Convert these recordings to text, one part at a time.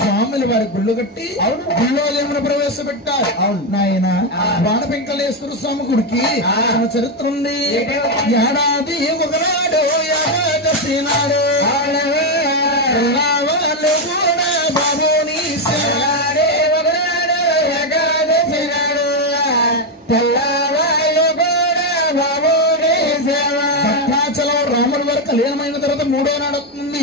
స్వాములు వారి గుళ్ళు కట్టి గుళ్ళో దేవుని ప్రవేశపెట్టారు. నాయన బాణపెంకలేశ్వర స్వామి గుడికి తన చరిత్ర ఉంది. ఏడాది ఒకనాడు ఏకాదశి నాడు వాళ్ళు కూడా బాబోని సేవాడే ఒకనాడు ఏకాదశి నాడు తెల్లవాళ్ళు కూడా బాబోని సేవ. భద్రాచలం రాముల వారి కళ్యాణమైన తర్వాత 3వ నాడు వస్తుంది.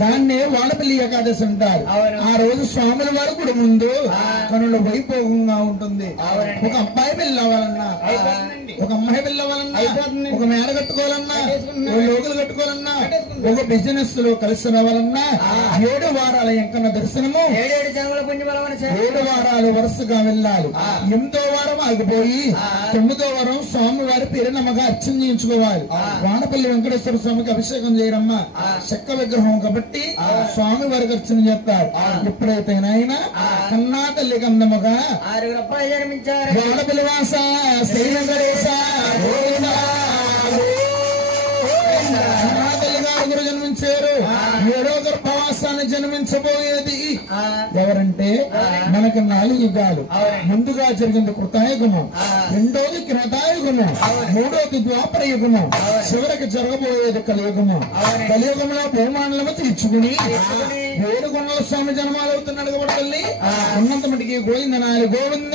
దాన్నే వాడపల్లి ఏకాదశి అంటారు. ఆ రోజు స్వాముల వారు కూడా ముందు కనులు వైభోగంగా ఉంటుంది. ఒక అబ్బాయి పెళ్లి అవ్వాలన్నా, ఒక అమ్మాయి పెళ్లి అవ్వాలన్నా, ఒక మేడ కట్టుకోవాలన్నా, ఒక లోగులు కట్టుకోవాలన్నా, ఒక బిజినెస్ లో కలిసి రావాలన్నా 7 వారాల ఎంకన్న దర్శనము 7 వారాలు వరుసగా వెళ్ళాలి. 8వ వారం ఆగిపోయి 9వ వారం స్వామి వారి పేరు నమ్మగా అర్చన చేయించుకోవాలి. వాడపల్లి వెంకటేశ్వర స్వామికి అభిషేకం చేయరమ్మా, చెక్క విగ్రహం కాబట్టి స్వామి వారికి అర్చన చేస్తారు. ఎప్పుడైతే నాయన కన్నా తల్లి కందముగా వాడపల్లి వాస శ్రీ వెంకటేశ తల్లి గారు గురు జన్మించారు. 7వ గర్భవాసాన్ని జన్మించబోయేది ఎవరంటే మనకి 4 యుగాలు. ముందుగా జరిగింది కృతాయుగము, 2వది త్రేతాయుగము, 3వది ద్వాపర యుగము, చివరికి జరగబోయేది కలియుగము. కలియుగంలో భూమాండలము తీర్చుకుని 7 గుండల స్వామి జన్మాలు అవుతున్నాడు కాబట్టి తల్లి ఉన్నంత మటుకి గోవిందనాలి గోవింద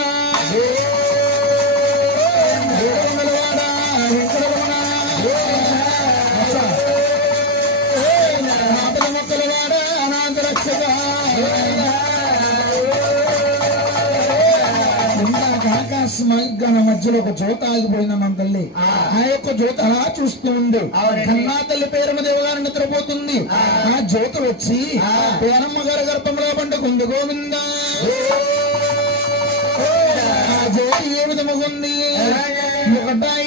ఆకాశమార్గాన మధ్యలో ఒక జ్యోత ఆగిపోయింది మన తల్లి. ఆ యొక్క జ్యోత అలా చూస్తూ ఉంది. కన్నా తల్లి పేరమ్మదేవ గారు నిద్రపోతుంది. ఆ జ్యోతి వచ్చి పేరమ్మ గారి గర్భంలో పండుకుంది గోవింద. ఆ జ్యోతి ఏ విధముగా ఉంది? ఒకటాయి